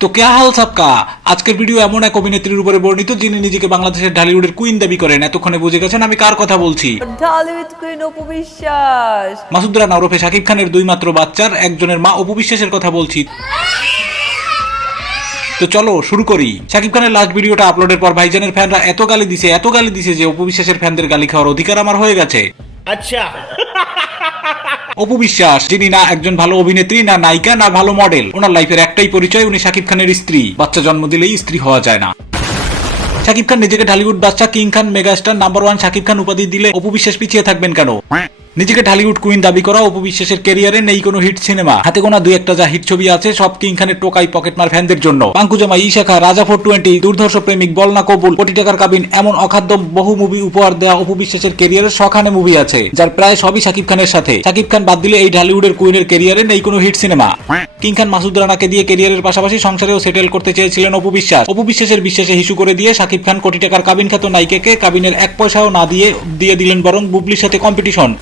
তো क्या हाल सबका আজকের ভিডিও এমন এক অভিনেত্রীর উপরে বর্ণিত যিনি নিজেকে বাংলাদেশের ঢালিউডের কুইন দাবি করেন। এতক্ষণে বুঝে গেছেন আমি কার কথা বলছি। ঢালিউড কুইন অপু বিশ্বাস। মাসুদ রানা ওরফে শাকিব খানের দুই মাত্র বাচ্চার একজনের মা অপু বিশ্বাসের কথা বলছি। তো চলো শুরু করি। শাকিব খানের লাস্ট ভিডিওটা আপলোডের পর ভাইজানের ফ্যানরা এত গালি দিছে যে অপু বিশ্বাসের ফ্যানদের গালি খাওয়ার অধিকার আমার হয়ে গেছে। আচ্ছা, অপু বিশ্বাস যিনি না একজন ভালো অভিনেত্রী, না নায়িকা, না ভালো মডেল, ওনার লাইফের একটাই পরিচয়, উনি শাকিব খানের স্ত্রী। বাচ্চা জন্ম দিলেই স্ত্রী হওয়া যায় না। শাকিব খান নিজেকে ঢালিউড বাদশা, কিং খান, megastar, number one Shakib Khan উপাধি দিলে অপু বিশ্বাস পিছিয়ে থাকবেন কেন? নিজেকে ঢালিউড কুইন দাবি করা অপু বিশ্বাসের ক্যারিয়ারে নেই কোনো হিট সিনেমা। হাতে গোনা দুই একটা যা হিট ছবি আছে সব কিং খানের টোকাই পকেটমার ফ্যানদের জন্য। পাঙ্কুজামা, ইশাখা, রাজা 420, দুর্ধর্ষ প্রেমিক, বলনা কবুল, কোটি টাকার কাবিন, এমন অখাদ্য বহু মুভি উপহার দেওয়া অপু বিশ্বাসের ক্যারিয়ারের শখানে মুভি আছে যার প্রায় সবই শাকিব খানের সাথে। শাকিব খান বাদ দিলে এই ঢালিউডের কুইনের ক্যারিয়ারে নেই কোনো হিট সিনেমা। কিং খান মাসুদ রানাকে দিয়ে ক্যারিয়ারের পাশাপাশি সংসারেও সেটেল করতে চেয়েছিলেন অপু বিশ্বাস। অপু বিশ্বাসের বিশ্বাসে হিসু করে দিয়ে শাকিব খান কোটি টাকার কাবিন খ্যাত নায়িকাকে কাবিনের এক পয়সাও না দিয়ে দিলেন বরং বুবলির সাথে কম্পিটিশন।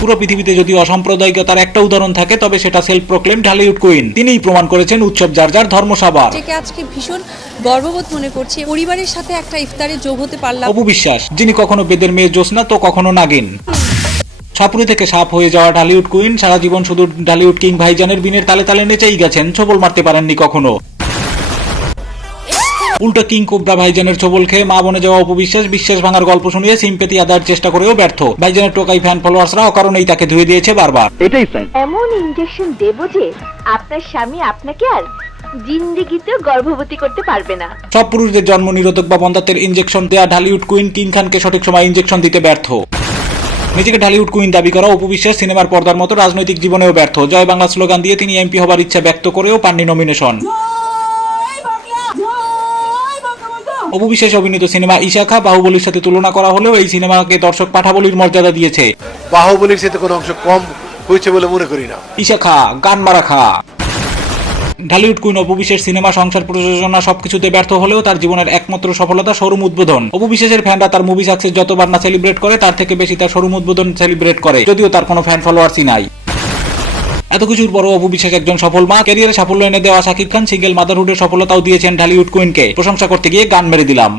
পুরো পৃথিবীতে যদি অসাম্প্রদায়িকতার একটা উদাহরণ থাকে তবে সেটা সেলফ প্রক্লেম ঢালিউড কুইন। তিনিই প্রমাণ করেছেন উৎসব যার যার ধর্ম সাবার। আজকে ভীষণ গর্ববোধ মনে করছি, পরিবারের সাথে একটা ইফতারে যোগ হতে পারলাম। অপু বিশ্বাস যিনি কখনো বেদের মেয়ে জ্যোৎস্না তো কখনো নাগিন। সাপুরি থেকে সাপ হয়ে যাওয়া ঢালিউড কুইন সারা জীবন শুধু ঢালিউড কিং ভাইজানের বিনের তালে তালে নেচেই গেছেন, ছবল মারতে পারেননি কখনো। উল্টো কিং কোবরা ভাইজানের ছবল খেয়ে মা বনে যাওয়া অপু বিশ্বাস ভাঙার গল্প শুনিয়ে সিম্পেথি আদায়ের চেষ্টা করেও ব্যর্থ। ভাইজানের টোকাই ফ্যান ফলোয়ার্সরা অকারণেই তাকে ধুয়ে দিয়েছে বারবার। এটাই ফ্যান। এমন ইনজেকশন দেব যে আপনার স্বামী আপনাকে আর জিন্দেগিতে গর্ভবতী করতে পারবে না। সব পুরুষদের জন্ম নিরোধক বা বন্ধাত্বের ইনজেকশন দেয়া ঢালিউড কুইন কিং খানকে সঠিক সময় ইনজেকশন দিতে ব্যর্থ। নিজেকে ঢালিউড কুইন দাবি করা অপু বিশ্বাস সিনেমার পর্দার মতো রাজনৈতিক জীবনেও ব্যর্থ। জয় বাংলা স্লোগান দিয়ে তিনি এমপি হবার ইচ্ছা ব্যক্ত করেও পাননি নমিনেশন। অপু বিশ্বাস অভিনীত সিনেমা ইশাখা বাহুবলীর সাথে তুলনা করা হলেও এই সিনেমাকে দর্শক পাঠাবলীর মর্যাদা দিয়েছে। বাহুবলীর সাথে কোনো অংশ কম হয়েছে বলে মনে করি না। ইশাখা গান মারা খা। ঢালিউড কুইন অপু বিশ্বাস সিনেমা, সংসার, প্রযোজনা সবকিছুতে ব্যর্থ হলেও তার জীবনের একমাত্র সফলতা শোরুম উদ্বোধন। অপু বিশ্বাসের ফ্যানরা তার মুভি সাকসেস যতবার না সেলিব্রেট করে তার থেকে বেশি তার শোরুম উদ্বোধন সেলিব্রেট করে, যদিও তার কোনো ফ্যান ফলোয়ার্সই নাই। এত কিছুর পরও অপু বিশ্বাস একজন সফল মা। ক্যারিয়ারে সাফল্য এনে দেওয়া শাকিব খান সিঙ্গেল মাদারহুডের সফলতাও দিয়েছেন ঢালিউড কুইনকে। প্রশংসা করতে গিয়ে গান মেরে দিলাম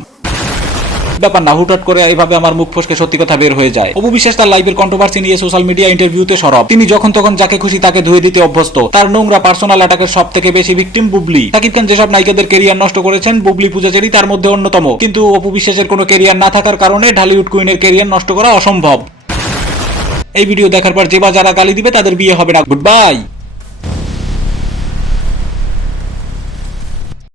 ব্যাপার না, হুটহাট করে এভাবে আমার মুখ ফসকে সত্যি কথা বের হয়ে যায়। অপু বিশ্বাস তার লাইফের কন্ট্রোভার্সি নিয়ে সোশ্যাল মিডিয়া ইন্টারভিউতে সরব। তিনি যখন তখন যাকে খুশি তাকে ধুয়ে দিতে অভ্যস্ত। তার নোংরা পার্সোনাল অ্যাটাকের সব থেকে বেশি ভিকটিম বুবলি। শাকিব খান যেসব নায়িকাদের ক্যারিয়ার নষ্ট করেছেন বুবলি পূজাচেরি তার মধ্যে অন্যতম। কিন্তু অপু বিশ্বাসের কোনো ক্যারিয়ার না থাকার কারণে ঢালিউড কুইনের ক্যারিয়ার নষ্ট করা অসম্ভব। এই ভিডিও দেখার পর যে বা যারা গালি দিবে তাদের বিয়ে হবে না। Good bye.